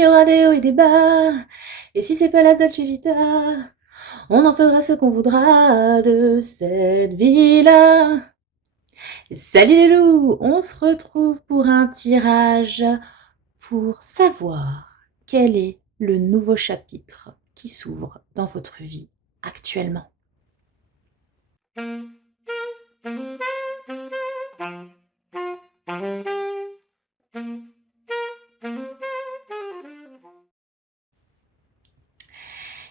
y aura des hauts et des bas. Et si c'est pas la Dolce Vita, on en fera ce qu'on voudra de cette vie-là. Salut les loups, on se retrouve pour un tirage pour savoir quel est le nouveau chapitre qui s'ouvre dans votre vie actuellement.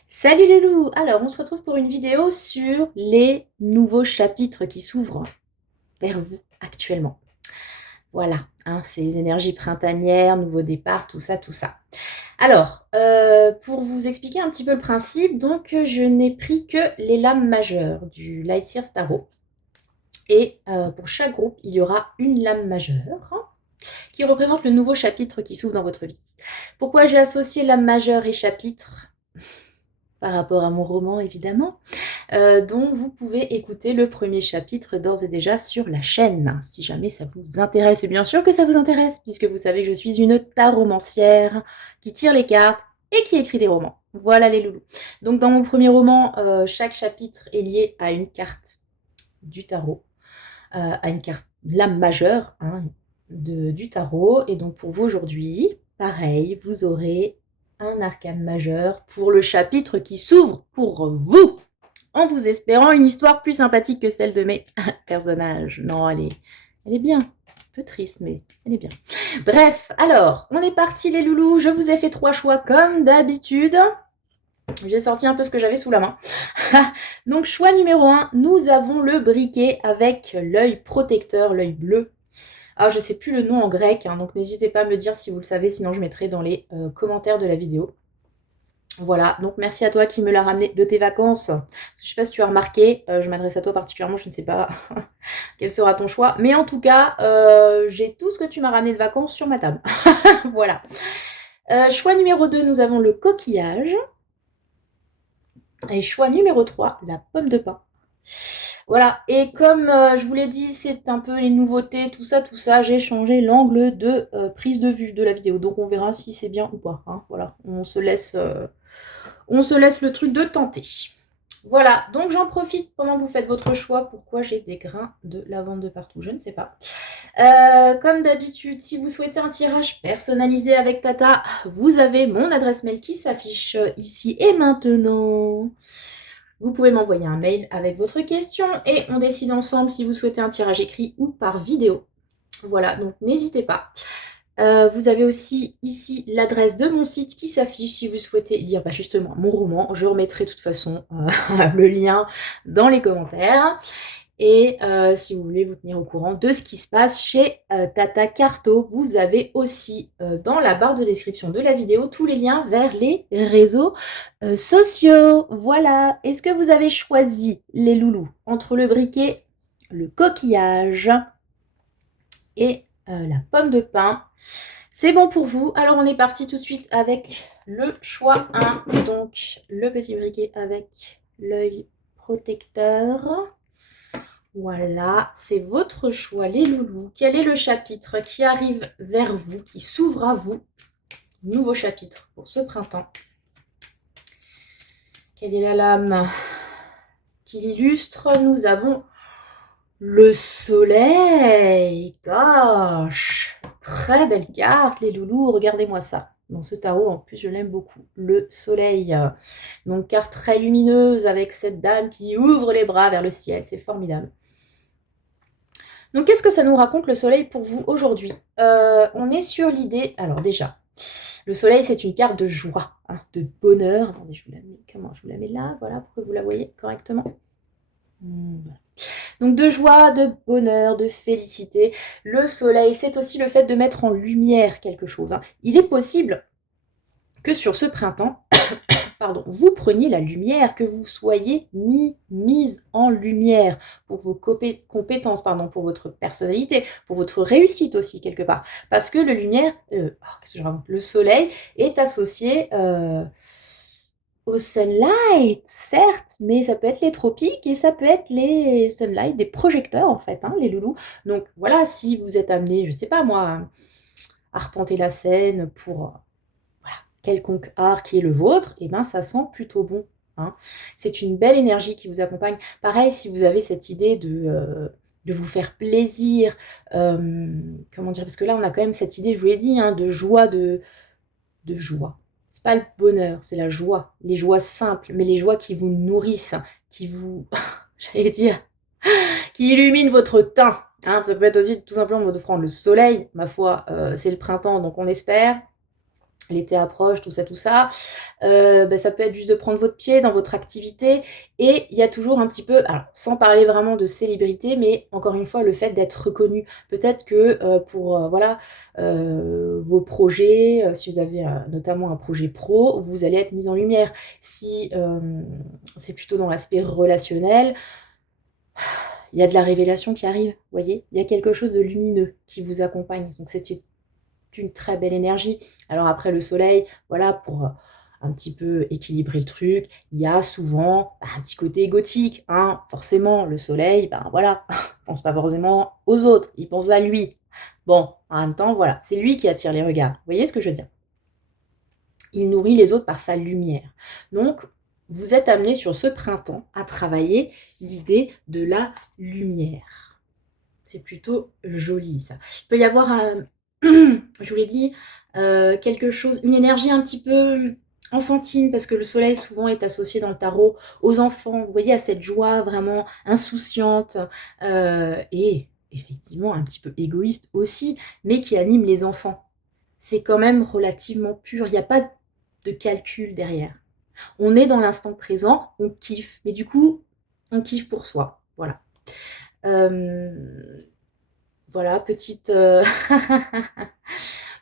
Salut les loups! Alors, on se retrouve pour une vidéo sur les nouveaux chapitres qui s'ouvrent vers vous actuellement. Voilà, hein, ces énergies printanières, nouveau départ, tout ça, tout ça. Alors, pour vous expliquer un petit peu le principe, donc je n'ai pris que les lames majeures du Lightyear Tarot. Et pour chaque groupe, il y aura une lame majeure qui représente le nouveau chapitre qui s'ouvre dans votre vie. Pourquoi j'ai associé lame majeure et chapitre? Par rapport à mon roman, évidemment, dont vous pouvez écouter le premier chapitre d'ores et déjà sur la chaîne, si jamais ça vous intéresse. Et bien sûr que ça vous intéresse, puisque vous savez que je suis une taromancière qui tire les cartes et qui écrit des romans. Voilà les loulous. Donc dans mon premier roman, chaque chapitre est lié à une carte du tarot, à une carte lame majeure hein, du tarot. Et donc pour vous aujourd'hui, pareil, vous aurez un arcane majeur pour le chapitre qui s'ouvre pour vous, en vous espérant une histoire plus sympathique que celle de mes personnages. Non, elle est bien. Un peu triste, mais elle est bien. Bref, alors, on est parti les loulous. Je vous ai fait 3 choix comme d'habitude. J'ai sorti un peu ce que j'avais sous la main. Donc, choix numéro 1, nous avons le briquet avec l'œil protecteur, l'œil bleu. Alors, je ne sais plus le nom en grec, hein, donc n'hésitez pas à me le dire si vous le savez, sinon je mettrai dans les commentaires de la vidéo. Voilà, donc merci à toi qui me l'a ramené de tes vacances. Je ne sais pas si tu as remarqué, je m'adresse à toi particulièrement, je ne sais pas quel sera ton choix. Mais en tout cas, j'ai tout ce que tu m'as ramené de vacances sur ma table. Voilà. Choix numéro 2, nous avons le coquillage. Et choix numéro 3, la pomme de pin. Voilà, et comme je vous l'ai dit, c'est un peu les nouveautés, tout ça, j'ai changé l'angle de prise de vue de la vidéo. Donc on verra si c'est bien ou pas. Hein. Voilà, on se laisse le truc de tenter. Voilà, donc j'en profite pendant que vous faites votre choix. Pourquoi j'ai des grains de lavande de partout, je ne sais pas. Comme d'habitude, si vous souhaitez un tirage personnalisé avec Tata, vous avez mon adresse mail qui s'affiche ici et maintenant. Vous pouvez m'envoyer un mail avec votre question et on décide ensemble si vous souhaitez un tirage écrit ou par vidéo. Voilà, donc n'hésitez pas. Vous avez aussi ici l'adresse de mon site qui s'affiche si vous souhaitez lire justement mon roman. Je remettrai de toute façon le lien dans les commentaires. Et si vous voulez vous tenir au courant de ce qui se passe chez Tata Carto, vous avez aussi dans la barre de description de la vidéo tous les liens vers les réseaux sociaux. Voilà. Est-ce que vous avez choisi les loulous entre le briquet, le coquillage et la pomme de pin? C'est bon pour vous. Alors on est parti tout de suite avec le choix 1. Donc le petit briquet avec l'œil protecteur. Voilà, c'est votre choix, les loulous. Quel est le chapitre qui arrive vers vous, qui s'ouvre à vous? Nouveau chapitre pour ce printemps. Quelle est la lame qui l'illustre? Nous avons le soleil. Gosh, très belle carte, les loulous. Regardez-moi ça. Dans ce tarot, en plus, je l'aime beaucoup. Le soleil. Donc, carte très lumineuse avec cette dame qui ouvre les bras vers le ciel. C'est formidable. Donc, qu'est-ce que ça nous raconte le soleil pour vous aujourd'hui? On est sur l'idée... Alors déjà, le soleil, c'est une carte de joie, hein, de bonheur. Attendez, je vous la mets... Comment je vous la mets là? Voilà, pour que vous la voyez correctement. Donc, de joie, de bonheur, de félicité. Le soleil, c'est aussi le fait de mettre en lumière quelque chose. Hein. Il est possible que sur ce printemps... Pardon, vous preniez la lumière, que vous soyez mise en lumière pour vos compétences, pardon, pour votre personnalité, pour votre réussite aussi quelque part. Parce que le soleil est associé au sunlight, certes, mais ça peut être les tropiques et ça peut être les sunlight, des projecteurs en fait, hein, les loulous. Donc voilà, si vous êtes amené, je sais pas moi, à arpenter la Seine pour quelconque art qui est le vôtre, et ben ça sent plutôt bon. Hein. C'est une belle énergie qui vous accompagne. Pareil, si vous avez cette idée de vous faire plaisir, comment dire, parce que là on a quand même cette idée, je vous l'ai dit, hein, de joie, de joie. C'est pas le bonheur, c'est la joie. Les joies simples, mais les joies qui vous nourrissent, qui vous, j'allais dire, qui illuminent votre teint. Hein. Ça peut être aussi tout simplement de prendre le soleil. Ma foi, c'est le printemps, donc on espère. L'été approche, tout ça, tout ça. Ça peut être juste de prendre votre pied dans votre activité. Et il y a toujours un petit peu, alors sans parler vraiment de célébrité, mais encore une fois, le fait d'être reconnu. Peut-être que pour vos projets, si vous avez notamment un projet pro, vous allez être mis en lumière. Si c'est plutôt dans l'aspect relationnel, il y a de la révélation qui arrive, vous voyez. Il y a quelque chose de lumineux qui vous accompagne. Donc c'est une très belle énergie. Alors après le soleil, voilà, pour un petit peu équilibrer le truc, il y a souvent un petit côté égotique. Hein. Forcément, le soleil, voilà, il pense pas forcément aux autres, il pense à lui. Bon, en même temps, voilà, c'est lui qui attire les regards. Vous voyez ce que je veux dire? Il nourrit les autres par sa lumière. Donc, vous êtes amené sur ce printemps à travailler l'idée de la lumière. C'est plutôt joli, ça. Il peut y avoir, je vous l'ai dit, quelque chose, une énergie un petit peu enfantine, parce que le soleil souvent est associé dans le tarot aux enfants. Vous voyez, à cette joie vraiment insouciante et effectivement un petit peu égoïste aussi, mais qui anime les enfants. C'est quand même relativement pur. Il n'y a pas de calcul derrière. On est dans l'instant présent, on kiffe, mais du coup, on kiffe pour soi. Voilà. Voilà, petite,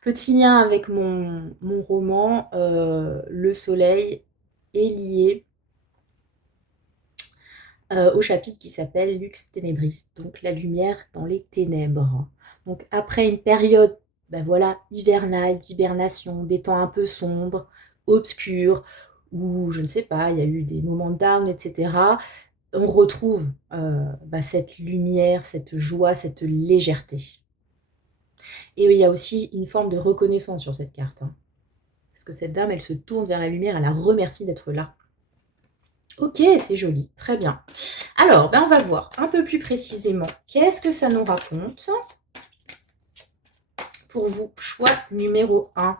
petit lien avec mon roman. Le soleil est lié au chapitre qui s'appelle Lux Tenebris, donc la lumière dans les ténèbres. Donc après une période voilà, hivernale, d'hibernation, des temps un peu sombres, obscurs, où je ne sais pas, il y a eu des moments de down, etc. On retrouve cette lumière, cette joie, cette légèreté. Et il y a aussi une forme de reconnaissance sur cette carte. Hein. Parce que cette dame, elle se tourne vers la lumière, elle la remercie d'être là. Ok, c'est joli, très bien. Alors, on va voir un peu plus précisément qu'est-ce que ça nous raconte. Pour vous, choix numéro 1.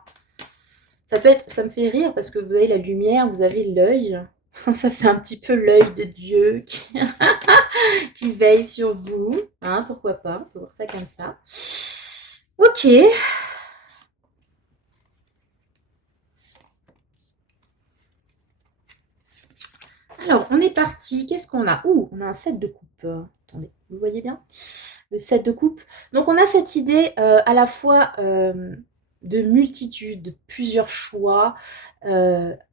Ça me fait rire parce que vous avez la lumière, vous avez l'œil. Ça fait un petit peu l'œil de Dieu qui veille sur vous. Hein, pourquoi pas, on peut voir ça comme ça. Ok. Alors, on est parti. Qu'est-ce qu'on a? On a un set de coupe. Attendez, vous voyez bien? Le set de coupe. Donc, on a cette idée à la fois de multitude, de plusieurs choix,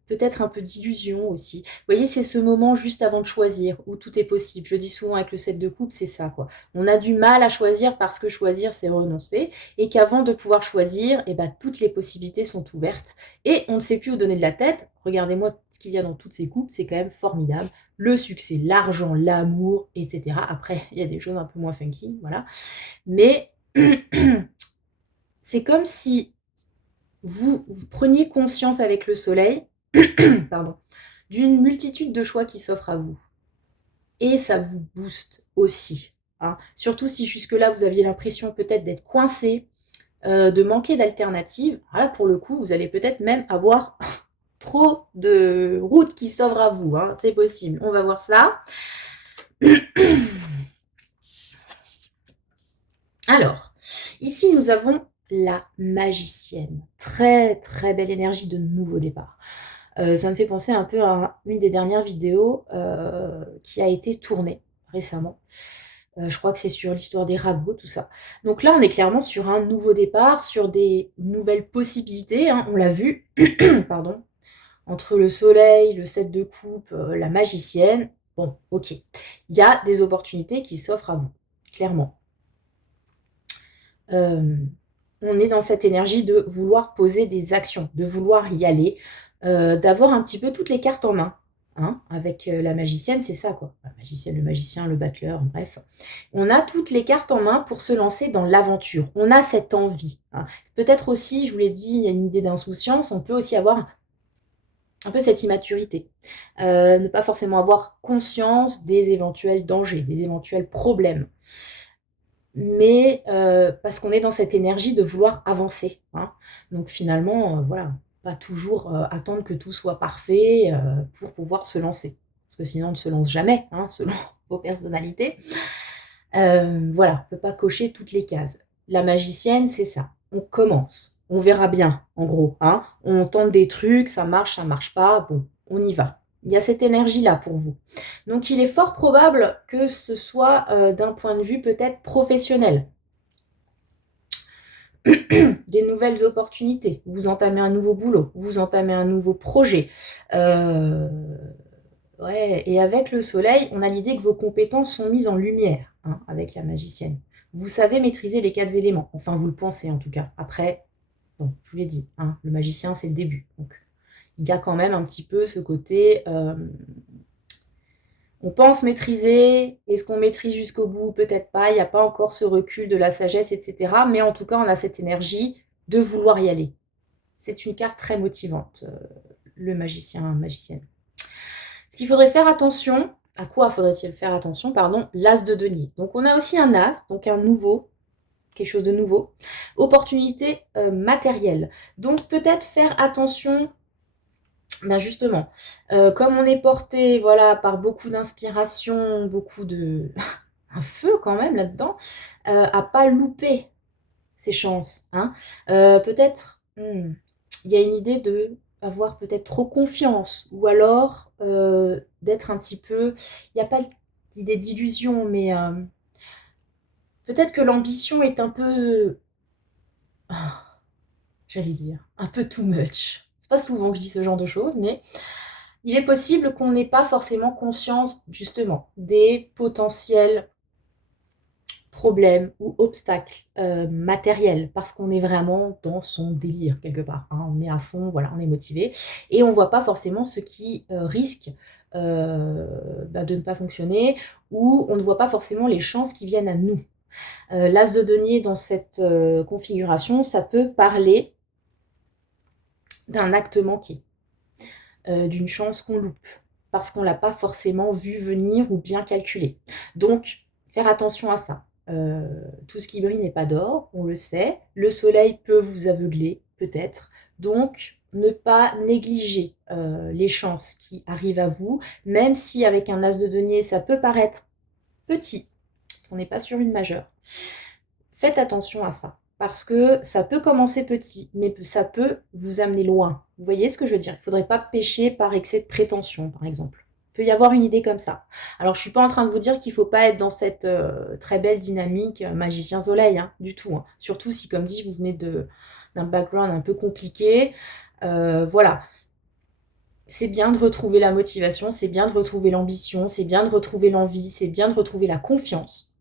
peut-être un peu d'illusion aussi. Vous voyez, c'est ce moment juste avant de choisir, où tout est possible. Je dis souvent avec le set de coupe, c'est ça, quoi. On a du mal à choisir parce que choisir, c'est renoncer, et qu'avant de pouvoir choisir, toutes les possibilités sont ouvertes, et on ne sait plus où donner de la tête. Regardez-moi ce qu'il y a dans toutes ces coupes, c'est quand même formidable. Le succès, l'argent, l'amour, etc. Après, il y a des choses un peu moins funky, voilà. Mais c'est comme si vous preniez conscience avec le soleil pardon, d'une multitude de choix qui s'offrent à vous. Et ça vous booste aussi. Hein. Surtout si jusque-là, vous aviez l'impression peut-être d'être coincé, de manquer d'alternatives. Là, pour le coup, vous allez peut-être même avoir trop de routes qui s'ouvrent à vous. Hein. C'est possible. On va voir ça. Alors, ici, nous avons la magicienne. Très, très belle énergie de nouveau départ. Ça me fait penser un peu à une des dernières vidéos qui a été tournée récemment. Je crois que c'est sur l'histoire des ragots, tout ça. Donc là, on est clairement sur un nouveau départ, sur des nouvelles possibilités. Hein, on l'a vu, pardon, entre le soleil, le 7 de coupe, la magicienne. Bon, ok. Il y a des opportunités qui s'offrent à vous, clairement. On est dans cette énergie de vouloir poser des actions, de vouloir y aller, d'avoir un petit peu toutes les cartes en main. hein, avec la magicienne, c'est ça quoi. La magicienne, le magicien, le battleur, bref. On a toutes les cartes en main pour se lancer dans l'aventure. On a cette envie, hein. Peut-être aussi, je vous l'ai dit, il y a une idée d'insouciance, on peut aussi avoir un peu cette immaturité. Ne pas forcément avoir conscience des éventuels dangers, des éventuels problèmes. Mais parce qu'on est dans cette énergie de vouloir avancer, hein. Donc finalement, voilà, pas toujours, attendre que tout soit parfait, pour pouvoir se lancer. Parce que sinon on ne se lance jamais, hein, selon vos personnalités. Voilà, on peut pas cocher toutes les cases. La magicienne, c'est ça, on commence, on verra bien, en gros, hein. On tente des trucs, ça marche pas, bon, on y va. Il y a cette énergie-là pour vous. Donc il est fort probable que ce soit, d'un point de vue peut-être professionnel. Des nouvelles opportunités, vous entamez un nouveau boulot, vous entamez un nouveau projet. Heu, ouais et avec le soleil, on a l'idée que vos compétences sont mises en lumière, hein, avec la magicienne. Vous savez maîtriser les 4 éléments, enfin vous le pensez en tout cas. Après, bon, je vous l'ai dit, hein, le magicien c'est le début, donc il y a quand même un petit peu ce côté, on pense maîtriser, est-ce qu'on maîtrise jusqu'au bout? Peut-être pas, il y a pas encore ce recul de la sagesse et cetera, mais en tout cas, on a cette énergie de vouloir y aller. C'est une carte très motivante, le magicien, magicienne. Ce qu'il faudrait faire attention, à quoi faudrait-il faire attention? Pardon, l'as de denier. Donc on a aussi un as, donc un nouveau, quelque chose de nouveau. Opportunité, matérielle. Donc peut-être faire attention, ben justement, comme on est porté, voilà, par beaucoup d'inspiration, beaucoup de un feu quand même là-dedans, à pas louper ses chances, hein. Peut-être, il y a une idée d'avoir peut-être trop confiance ou alors, d'être un petit peu il y a pas d'idée d'illusion, mais, peut-être que l'ambition est un peu, ah, j'allais dire, un peu too much. C'est pas souvent que je dis ce genre de choses, mais il est possible qu'on n'ait pas forcément conscience, justement, des potentiels problème ou obstacle, matériel, parce qu'on est vraiment dans son délire quelque part, hein. On est à fond, voilà, on est motivé et on voit pas forcément ce qui, risque, de ne pas fonctionner ou on ne voit pas forcément les chances qui viennent à nous. L'as de denier dans cette, configuration, ça peut parler d'un acte manqué, d'une chance qu'on loupe, parce qu'on l'a pas forcément vu venir ou bien calculé. Donc faire attention à ça. Tout ce qui brille n'est pas d'or, on le sait. Le soleil peut vous aveugler, peut-être. Donc ne pas négliger, les chances qui arrivent à vous, même si avec un as de denier, ça peut paraître petit, on n'est pas sur une majeure. Faites attention à ça, parce que ça peut commencer petit, mais ça peut vous amener loin. Vous voyez ce que je veux dire? Il ne faudrait pas pécher par excès de prétention, par exemple. Il peut y avoir une idée comme ça. Alors je ne suis pas en train de vous dire qu'il ne faut pas être dans cette, très belle dynamique, magicien soleil, hein, du tout, hein. Surtout si, comme dit, vous venez d'un background un peu compliqué. Voilà. C'est bien de retrouver la motivation, c'est bien de retrouver l'ambition, c'est bien de retrouver l'envie, c'est bien de retrouver la confiance.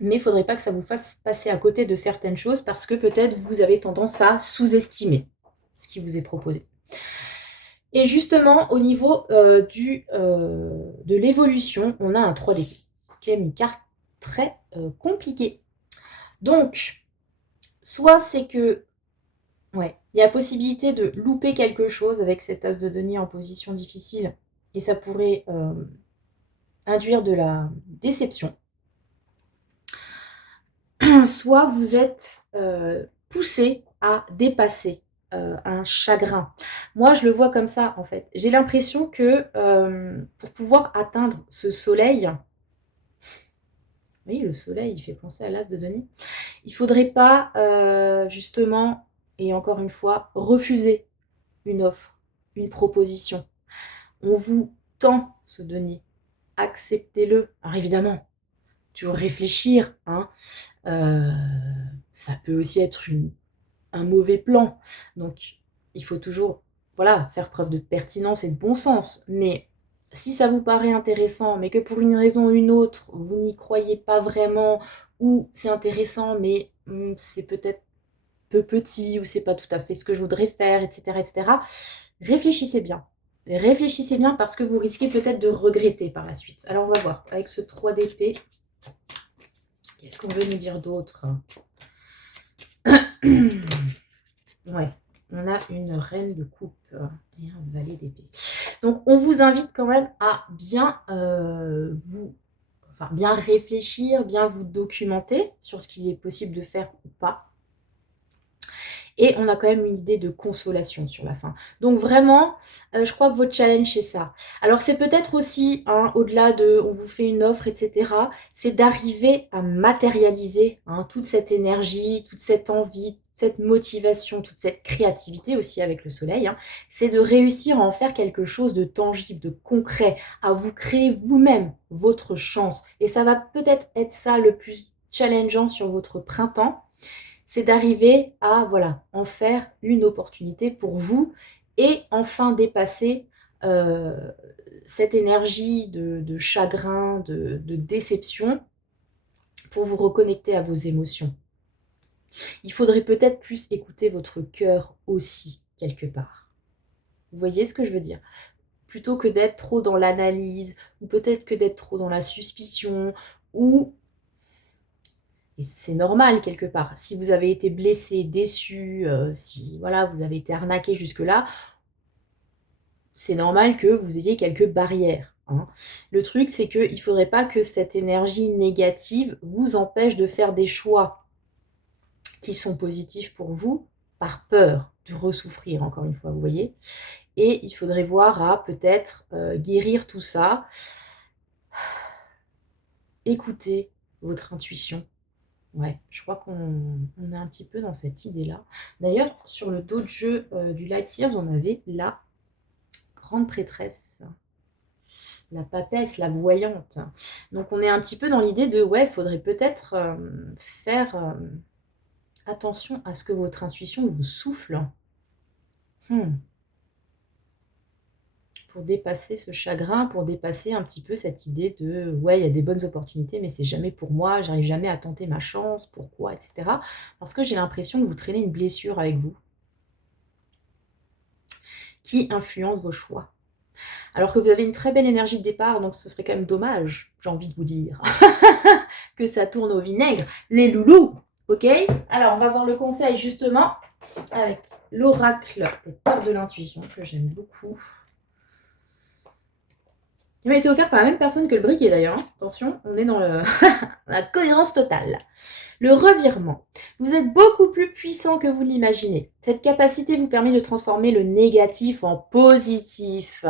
Mais il ne faudrait pas que ça vous fasse passer à côté de certaines choses parce que peut-être vous avez tendance à sous-estimer ce qui vous est proposé. Et justement, au niveau, de l'évolution, on a un 3 d'épée, qui est une carte très, compliquée. Donc, soit c'est que ouais, il y a possibilité de louper quelque chose avec cet as de denier en position difficile et ça pourrait, induire de la déception. Soit vous êtes, poussé à dépasser, un chagrin. Moi, je le vois comme ça, en fait. J'ai l'impression que, pour pouvoir atteindre ce soleil, oui, le soleil, il fait penser à l'as de denier. Il faudrait pas, justement et encore une fois, refuser une offre, une proposition. On vous tend ce denier, acceptez-le. Alors évidemment, toujours réfléchir, hein, heu, ça peut aussi être un mauvais plan. Donc, il faut toujours, voilà, faire preuve de pertinence et de bon sens. Mais si ça vous paraît intéressant, mais que pour une raison ou une autre, vous n'y croyez pas vraiment, ou c'est intéressant, mais c'est peut-être peu petit, ou c'est pas tout à fait ce que je voudrais faire, etc., etc., réfléchissez bien. Réfléchissez bien parce que vous risquez peut-être de regretter par la suite. Alors, on va voir. Avec ce 3 d'épée, qu'est-ce qu'on veut nous dire d'autre? Ouais, on a une reine de coupe et un valet d'épée. Donc, on vous invite quand même à bien bien réfléchir, bien vous documenter sur ce qu'il est possible de faire ou pas. Et on a quand même une idée de consolation sur la fin. Donc vraiment, je crois que votre challenge, c'est ça. Alors c'est peut-être aussi, hein, au-delà de on vous fait une offre, etc., c'est d'arriver à matérialiser toute cette énergie, toute cette envie, cette motivation, toute cette créativité aussi avec le soleil. C'est de réussir à en faire quelque chose de tangible, de concret, à vous créer vous-même votre chance. Et ça va peut-être être ça le plus challengeant sur votre printemps, c'est d'arriver à en faire une opportunité pour vous et enfin dépasser euh, cette énergie de chagrin, de déception pour vous reconnecter à vos émotions. Il faudrait peut-être plus écouter votre cœur aussi, quelque part. Vous voyez ce que je veux dire? Plutôt que d'être trop dans l'analyse, ou peut-être que d'être trop dans la suspicion, ou et c'est normal quelque part. Si vous avez été blessé, déçu, si voilà, vous avez été arnaqué jusque-là, c'est normal que vous ayez quelques barrières. Le truc, c'est qu'il ne faudrait pas que cette énergie négative vous empêche de faire des choix qui sont positifs pour vous par peur de ressouffrir, encore une fois, vous voyez. Et il faudrait voir à peut-être guérir tout ça, écouter votre intuition. Ouais, je crois qu'on est un petit peu dans cette idée-là. D'ailleurs, sur le dos de jeu du Light Seers, on avait la grande prêtresse, la papesse, la voyante. Donc on est un petit peu dans l'idée de, ouais, il faudrait peut-être faire attention à ce que votre intuition vous souffle. Pour dépasser ce chagrin, pour dépasser un petit peu cette idée de ouais, il y a des bonnes opportunités, mais c'est jamais pour moi, j'arrive jamais à tenter ma chance, pourquoi, etc. Parce que j'ai l'impression que vous traînez une blessure avec vous qui influence vos choix. Alors que vous avez une très belle énergie de départ, donc ce serait quand même dommage, j'ai envie de vous dire, que ça tourne au vinaigre. Les loulous, ok? Alors, on va voir le conseil justement avec l'oracle de l'intuition que j'aime beaucoup. Il m'a été offert par la même personne que le briquet d'ailleurs. Attention, on est dans la cohérence totale. Le revirement. Vous êtes beaucoup plus puissant que vous l'imaginez. Cette capacité vous permet de transformer le négatif en positif.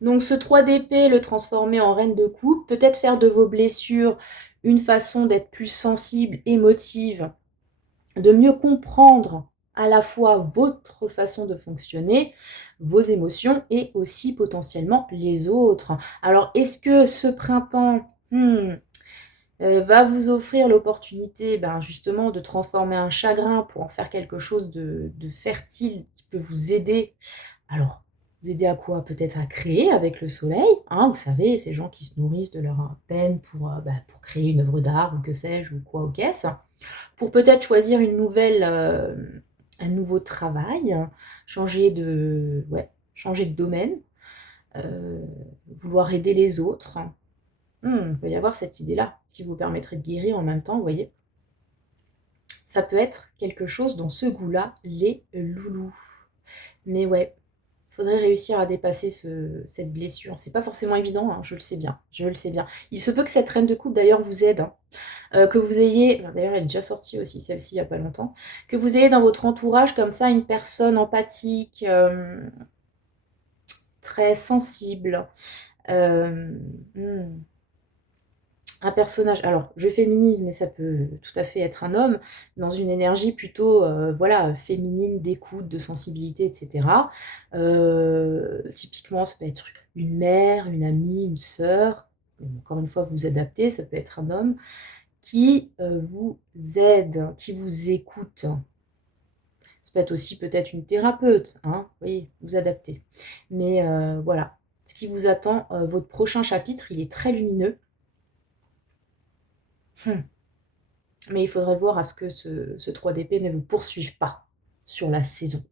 Donc ce 3 d'épée, le transformer en reine de coupe, peut-être faire de vos blessures une façon d'être plus sensible, émotive, de mieux comprendre à la fois votre façon de fonctionner, vos émotions et aussi potentiellement les autres. Alors, est-ce que ce printemps va vous offrir l'opportunité justement de transformer un chagrin pour en faire quelque chose de fertile qui peut vous aider? Alors, vous aider à quoi? Peut-être à créer avec le soleil, vous savez, ces gens qui se nourrissent de leur peine pour créer une œuvre d'art ou que sais-je, ou quoi, ou qu'est-ce. Pour peut-être choisir un nouveau travail, changer de domaine, vouloir aider les autres. Il peut y avoir cette idée-là, qui vous permettrait de guérir en même temps, vous voyez. Ça peut être quelque chose dans ce goût-là, les loulous. Mais ouais, faudrait réussir à dépasser cette blessure. C'est pas forcément évident, je le sais bien, je le sais bien. Il se peut que cette reine de coupe d'ailleurs vous aide, que vous ayez, d'ailleurs elle est déjà sortie aussi celle-ci il n'y a pas longtemps, que vous ayez dans votre entourage comme ça une personne empathique, très sensible, euh, hmm, un personnage, alors je féminise, mais ça peut tout à fait être un homme, dans une énergie plutôt féminine, d'écoute, de sensibilité, etc. Typiquement, ça peut être une mère, une amie, une sœur. Encore une fois, vous adaptez, ça peut être un homme qui vous aide, qui vous écoute. Ça peut être aussi peut-être une thérapeute, oui, vous adaptez. Mais voilà, ce qui vous attend, votre prochain chapitre, il est très lumineux. Mais il faudrait voir à ce que ce 3 d'épée ne vous poursuive pas sur la saison.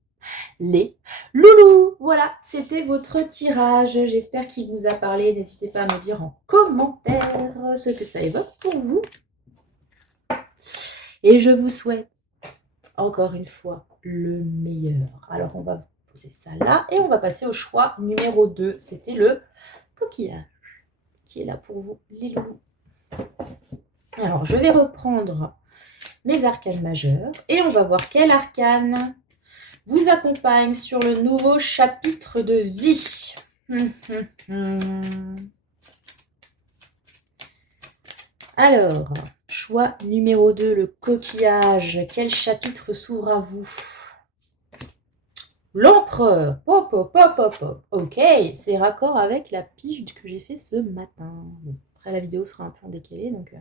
les loulous. Voilà, c'était votre tirage. J'espère qu'il vous a parlé. N'hésitez pas à me dire en commentaire ce que ça évoque pour vous. Et je vous souhaite, encore une fois, le meilleur. Alors, on va poser ça là et on va passer au choix numéro 2. C'était le coquillage qui est là pour vous, les loulous. Alors, je vais reprendre mes arcanes majeurs et on va voir quel arcane vous accompagne sur le nouveau chapitre de vie. Alors, choix numéro 2, le coquillage. Quel chapitre s'ouvre à vous? L'empereur. Hop, hop, hop, hop, hop. Ok, c'est raccord avec la pige que j'ai fait ce matin. Bon, après, la vidéo sera un peu en décalé, donc...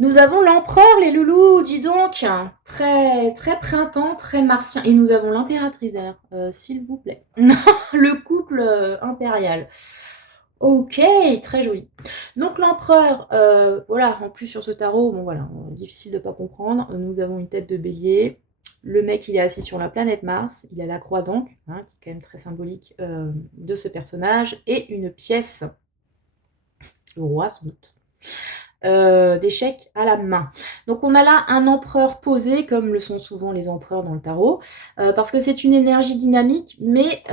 Nous avons l'empereur, les loulous, dis donc. Très, très printemps, très martien. Et nous avons l'impératrice derrière, s'il vous plaît. Non, le couple impérial. Ok, très joli. Donc l'empereur, voilà, en plus sur ce tarot, bon voilà, difficile de ne pas comprendre. Nous avons une tête de bélier. Le mec, il est assis sur la planète Mars. Il a la croix donc, qui est quand même très symbolique de ce personnage. Et une pièce, le roi sans doute, d'échecs à la main. Donc on a là un empereur posé, comme le sont souvent les empereurs dans le tarot, parce que c'est une énergie dynamique, mais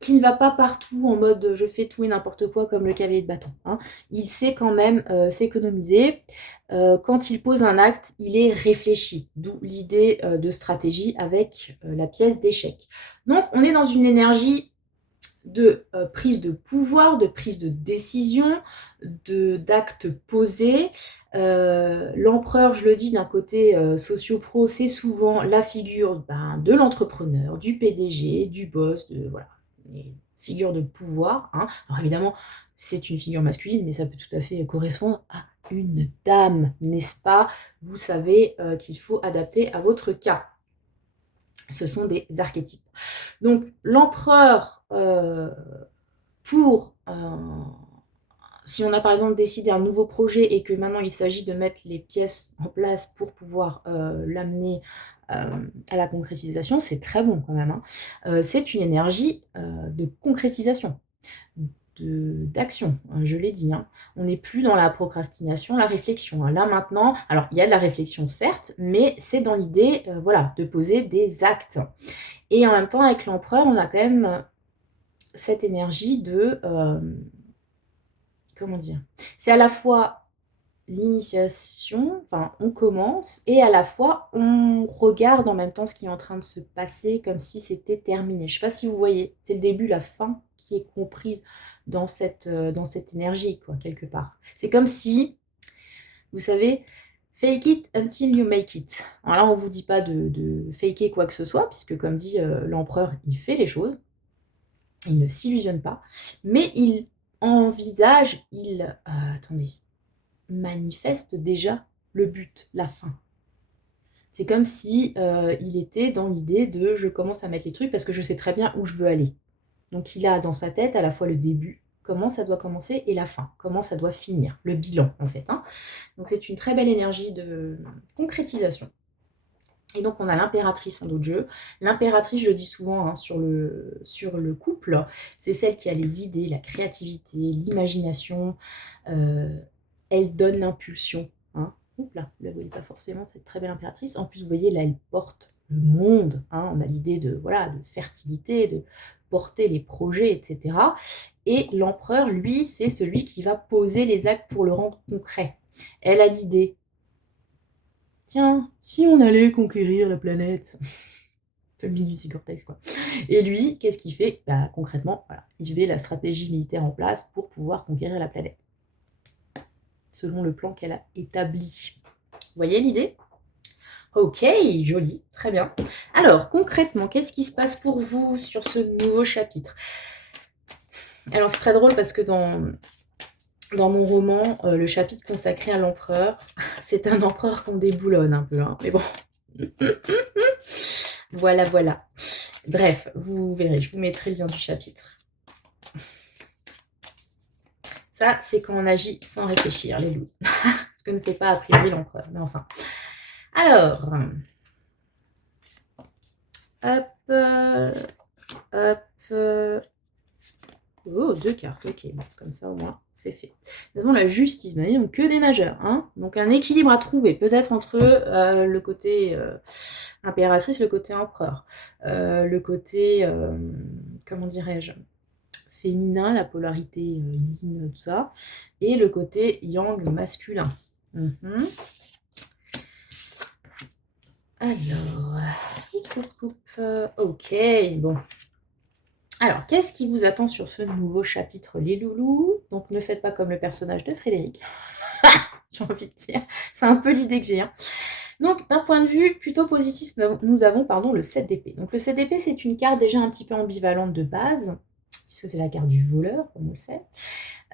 qui ne va pas partout en mode je fais tout et n'importe quoi comme le cavalier de bâton. Hein. Il sait quand même s'économiser. Quand il pose un acte, il est réfléchi, d'où l'idée de stratégie avec la pièce d'échec. Donc on est dans une énergie de prise de pouvoir, de prise de décision, d'actes posés. L'empereur, je le dis, d'un côté socio-pro, c'est souvent la figure de l'entrepreneur, du PDG, du boss, voilà, les figures de pouvoir. Hein. Alors évidemment, c'est une figure masculine, mais ça peut tout à fait correspondre à une dame, n'est-ce pas? Vous savez qu'il faut adapter à votre cas. Ce sont des archétypes. Donc l'empereur, si on a par exemple décidé un nouveau projet et que maintenant il s'agit de mettre les pièces en place pour pouvoir l'amener à la concrétisation, c'est très bon quand même. Hein. C'est une énergie de concrétisation, d'action, je l'ai dit. Hein. On n'est plus dans la procrastination, la réflexion. Hein. Là maintenant, alors il y a de la réflexion certes, mais c'est dans l'idée voilà, de poser des actes. Et en même temps, avec l'empereur, on a quand même cette énergie de... comment dire? C'est à la fois l'initiation, enfin, on commence, et à la fois, on regarde en même temps ce qui est en train de se passer, comme si c'était terminé. Je ne sais pas si vous voyez, c'est le début, la fin qui est comprise dans cette énergie, quoi, quelque part. C'est comme si, vous savez, fake it until you make it. Alors là, on ne vous dit pas de faker quoi que ce soit, puisque comme dit l'empereur, il fait les choses. Il ne s'illusionne pas, mais il envisage, attendez, manifeste déjà le but, la fin. C'est comme si il était dans l'idée de je commence à mettre les trucs parce que je sais très bien où je veux aller. Donc il a dans sa tête à la fois le début, comment ça doit commencer, et la fin, comment ça doit finir, le bilan en fait. Hein. Donc c'est une très belle énergie de concrétisation. Et donc, on a l'impératrice en d'autres jeux. L'impératrice, je dis souvent hein, sur le couple, c'est celle qui a les idées, la créativité, l'imagination. Elle donne l'impulsion. Hein. Oups là, vous ne la voyez pas forcément, cette très belle impératrice. En plus, vous voyez, là, elle porte le monde. Hein. On a l'idée de fertilité, de porter les projets, etc. Et l'empereur, lui, c'est celui qui va poser les actes pour le rendre concret. Elle a l'idée. Tiens, si on allait conquérir la planète. Un peu le du Cortex, quoi. Et lui, qu'est-ce qu'il fait? Concrètement, voilà, il met la stratégie militaire en place pour pouvoir conquérir la planète. Selon le plan qu'elle a établi. Vous voyez l'idée? Ok, joli, très bien. Alors, concrètement, qu'est-ce qui se passe pour vous sur ce nouveau chapitre? Alors, c'est très drôle parce que dans mon roman, le chapitre consacré à l'empereur, c'est un empereur qu'on déboulonne un peu, hein, mais bon. Voilà, voilà. Bref, vous verrez, je vous mettrai le lien du chapitre. Ça, c'est quand on agit sans réfléchir, les loups. Ce que ne fait pas a priori l'empereur, mais enfin. Alors, Hop, hop. Oh, 2 cartes, ok. Bon, comme ça, au moins, c'est fait. Nous avons la justice, donc que des majeurs. Hein, donc un équilibre à trouver, peut-être entre le côté impératrice, le côté empereur, le côté, comment dirais-je, féminin, la polarité yin, tout ça, et le côté yang masculin. Alors, ok, bon. Alors, qu'est-ce qui vous attend sur ce nouveau chapitre, les loulous? Donc, ne faites pas comme le personnage de Frédéric. J'ai envie de dire. C'est un peu l'idée que j'ai. Hein. Donc, d'un point de vue plutôt positif, nous avons le 7 d'épée. Donc, le 7 d'épée, c'est une carte déjà un petit peu ambivalente de base, puisque c'est la carte du voleur, comme on le sait.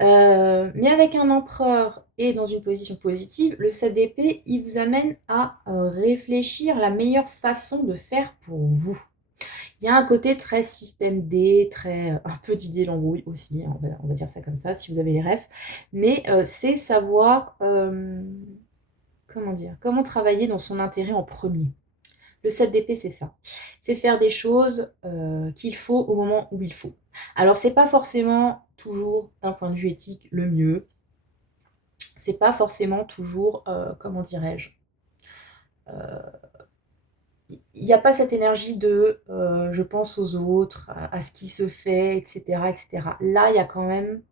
Mais avec un empereur et dans une position positive, le 7 d'épée, il vous amène à réfléchir la meilleure façon de faire pour vous. Il y a un côté très système D, très un peu Didier Lambrouille aussi, hein, on va dire ça comme ça, si vous avez les refs. Mais c'est savoir, comment travailler dans son intérêt en premier. Le 7 d'épée, c'est ça. C'est faire des choses qu'il faut au moment où il faut. Alors, c'est pas forcément toujours, d'un point de vue éthique, le mieux. C'est pas forcément toujours, comment dirais-je, il n'y a pas cette énergie de je pense aux autres, à ce qui se fait, etc., etc. Là, il y a quand même,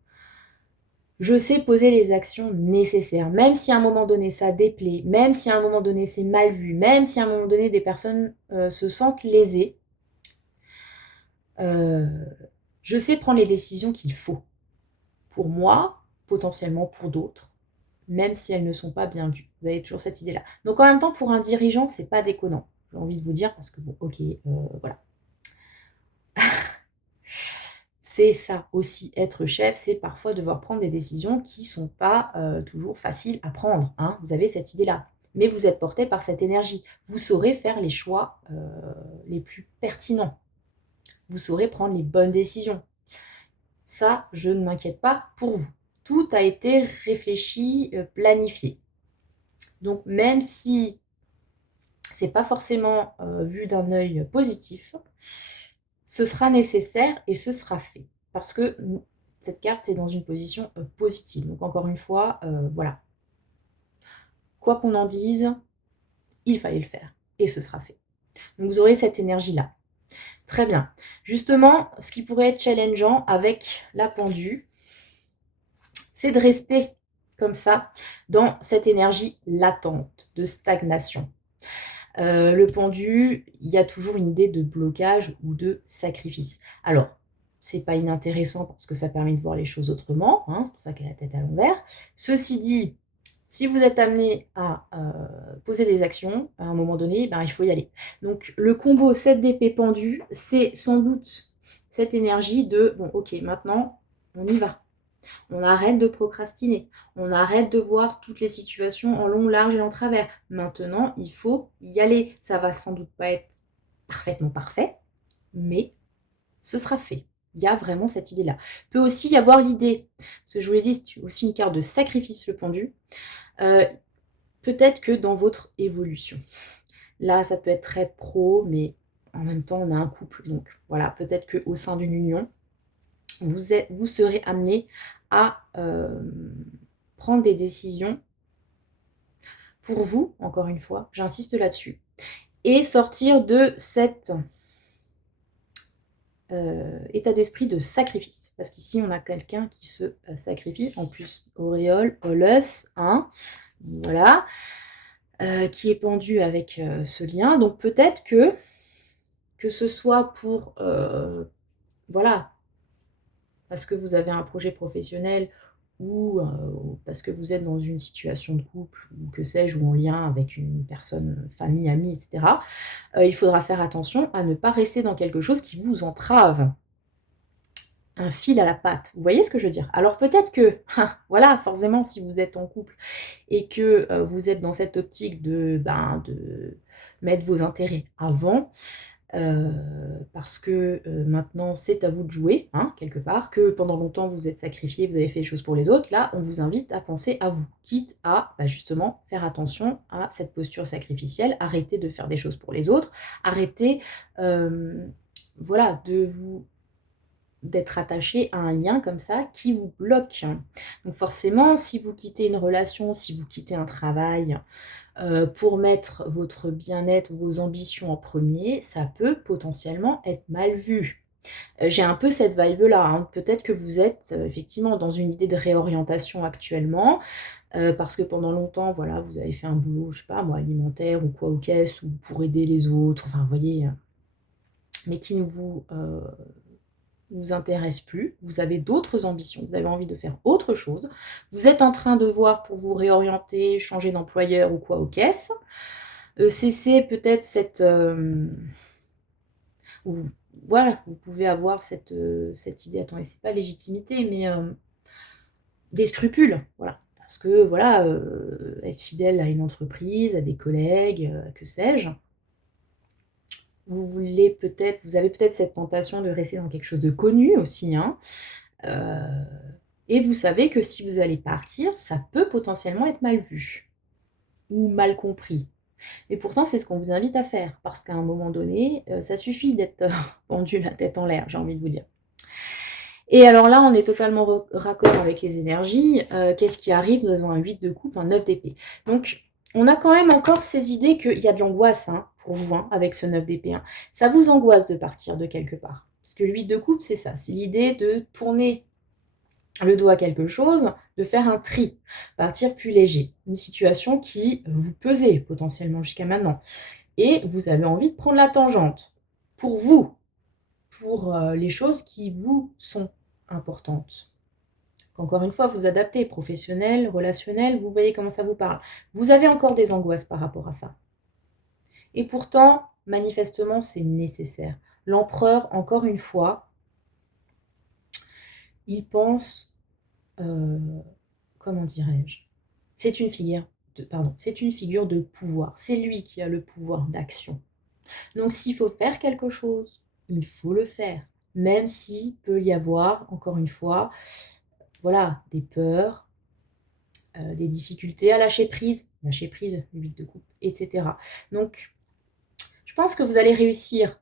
je sais poser les actions nécessaires, même si à un moment donné ça déplaît, même si à un moment donné c'est mal vu, même si à un moment donné des personnes se sentent lésées, je sais prendre les décisions qu'il faut. Pour moi, potentiellement pour d'autres, même si elles ne sont pas bien vues. Vous avez toujours cette idée-là. Donc en même temps, pour un dirigeant, c'est pas déconnant. J'ai envie de vous dire, parce que bon, ok, voilà. C'est ça aussi, être chef, c'est parfois devoir prendre des décisions qui ne sont pas toujours faciles à prendre. Hein, vous avez cette idée-là. Mais vous êtes porté par cette énergie. Vous saurez faire les choix les plus pertinents. Vous saurez prendre les bonnes décisions. Ça, je ne m'inquiète pas pour vous. Tout a été réfléchi, planifié. Donc même si c'est pas forcément vu d'un œil positif, ce sera nécessaire et ce sera fait. Parce que cette carte est dans une position positive. Donc encore une fois, voilà. Quoi qu'on en dise, il fallait le faire. Et ce sera fait. Donc vous aurez cette énergie-là. Très bien. Justement, ce qui pourrait être challengeant avec la pendue, c'est de rester comme ça, dans cette énergie latente, de stagnation. Le pendu, il y a toujours une idée de blocage ou de sacrifice. Alors, c'est pas inintéressant parce que ça permet de voir les choses autrement, hein, c'est pour ça qu'elle a la tête à l'envers. Ceci dit, si vous êtes amené à poser des actions, à un moment donné, ben, il faut y aller. Donc le combo 7 d'épée pendu, c'est sans doute cette énergie de, bon ok, maintenant, on y va. On arrête de procrastiner. On arrête de voir toutes les situations en long, large et en travers. Maintenant, il faut y aller. Ça va sans doute pas être parfaitement parfait, mais ce sera fait. Il y a vraiment cette idée-là. Il peut aussi y avoir l'idée, parce que je vous l'ai dit, c'est aussi une carte de sacrifice, le pendu. Peut-être que dans votre évolution. Là, ça peut être très pro, mais en même temps, on a un couple. Donc voilà, peut-être qu'au sein d'une union, vous serez amené à prendre des décisions pour vous, encore une fois, j'insiste là-dessus, et sortir de cet état d'esprit de sacrifice. Parce qu'ici, on a quelqu'un qui se sacrifie, en plus, auréole, olus, hein, voilà, qui est pendu avec ce lien. Donc peut-être que ce soit pour, voilà, parce que vous avez un projet professionnel ou parce que vous êtes dans une situation de couple ou que sais-je, ou en lien avec une personne, famille, amie, etc., il faudra faire attention à ne pas rester dans quelque chose qui vous entrave. Un fil à la patte. Vous voyez ce que je veux dire? Alors peut-être que, voilà, forcément, si vous êtes en couple et que vous êtes dans cette optique de mettre vos intérêts avant, parce que maintenant c'est à vous de jouer, hein, quelque part, que pendant longtemps vous êtes sacrifié, vous avez fait les choses pour les autres. Là, on vous invite à penser à vous, quitte à justement faire attention à cette posture sacrificielle, arrêter de faire des choses pour les autres, arrêter voilà, d'être attaché à un lien comme ça qui vous bloque. Donc forcément, si vous quittez une relation, si vous quittez un travail, pour mettre votre bien-être, vos ambitions en premier, ça peut potentiellement être mal vu. J'ai un peu cette vibe-là, hein. Peut-être que vous êtes, effectivement dans une idée de réorientation actuellement, parce que pendant longtemps, voilà, vous avez fait un boulot, je sais pas moi, alimentaire ou quoi aux caisses ou pour aider les autres, enfin vous voyez, mais qui ne vous intéresse plus, vous avez d'autres ambitions, vous avez envie de faire autre chose. Vous êtes en train de voir pour vous réorienter, changer d'employeur ou quoi aux caisses. Cesser peut-être cette, ou voilà, vous pouvez avoir cette idée, attendez, c'est pas légitimité, mais des scrupules, voilà. Parce que voilà, être fidèle à une entreprise, à des collègues, que sais-je. Vous avez peut-être cette tentation de rester dans quelque chose de connu aussi, hein. Heu et vous savez que si vous allez partir, ça peut potentiellement être mal vu ou mal compris. Et pourtant, c'est ce qu'on vous invite à faire parce qu'à un moment donné, ça suffit d'être, pendu la tête en l'air, j'ai envie de vous dire. Et alors là, on est totalement raccord avec les énergies. Qu'est-ce qui arrive? Nous avons un 8 de coupe, un 9 d'épée. Donc, on a quand même encore ces idées qu'il y a de l'angoisse, hein, pour vous, hein, avec ce 9 d'épée, hein. Ça vous angoisse de partir de quelque part. Parce que le 8 de coupe, c'est ça, c'est l'idée de tourner le dos à quelque chose, de faire un tri, partir plus léger. Une situation qui vous pesait potentiellement jusqu'à maintenant. Et vous avez envie de prendre la tangente. Pour vous, pour les choses qui vous sont importantes. Encore une fois, vous adaptez, professionnel, relationnel, vous voyez comment ça vous parle. Vous avez encore des angoisses par rapport à ça. Et pourtant, manifestement, c'est nécessaire. L'empereur, encore une fois, il pense, heu, comment dirais-je? C'est une figure de pouvoir. C'est lui qui a le pouvoir d'action. Donc s'il faut faire quelque chose, il faut le faire, même s'il peut y avoir, encore une fois, voilà, des peurs, des difficultés à lâcher prise, 8 de coupe, et cetera. Donc je pense que vous allez réussir,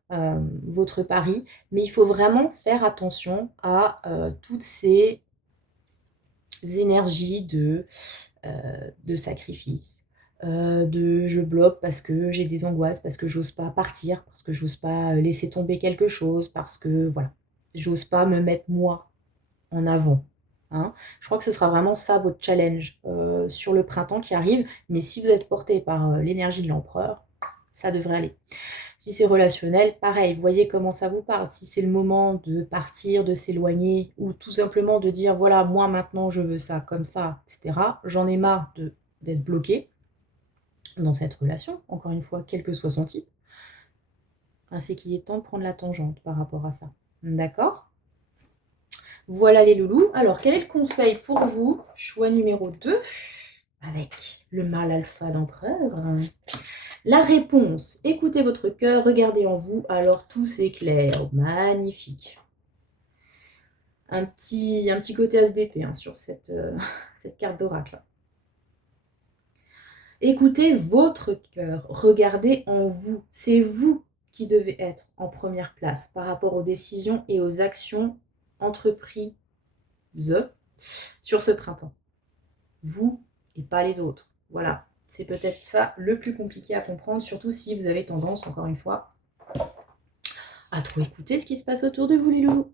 votre pari, mais il faut vraiment faire attention à, toutes ces énergies de sacrifice, de je bloque parce que j'ai des angoisses, parce que j'ose pas partir, parce que j'ose pas laisser tomber quelque chose, parce que voilà, j'ose pas me mettre moi en avant, hein. Je crois que ce sera vraiment ça votre challenge, sur le printemps qui arrive, mais si vous êtes porté par, l'énergie de l'empereur, ça devrait aller. Si c'est relationnel, pareil, voyez comment ça vous parle. Si c'est le moment de partir, de s'éloigner ou tout simplement de dire: «Voilà, moi maintenant je veux ça comme ça et cetera. J'en ai marre d'être bloqué dans cette relation», encore une fois, quel que soit son type, ben, c'est qu'il est temps de prendre la tangente par rapport à ça. D'accord? Voilà les loulous. Alors quel est le conseil pour vous? Choix numéro 2 avec le mâle alpha d'empereur. La réponse, écoutez votre cœur, regardez en vous, alors tout s'éclaire. Magnifique. Un petit côté SDP, hein, sur cette, cette carte d'oracle. Écoutez votre cœur, regardez en vous. C'est vous qui devez être en première place par rapport aux décisions et aux actions entreprises sur ce printemps. Vous et pas les autres. Voilà, c'est peut-être ça le plus compliqué à comprendre, surtout si vous avez tendance, encore une fois, à trop écouter ce qui se passe autour de vous, les loulous.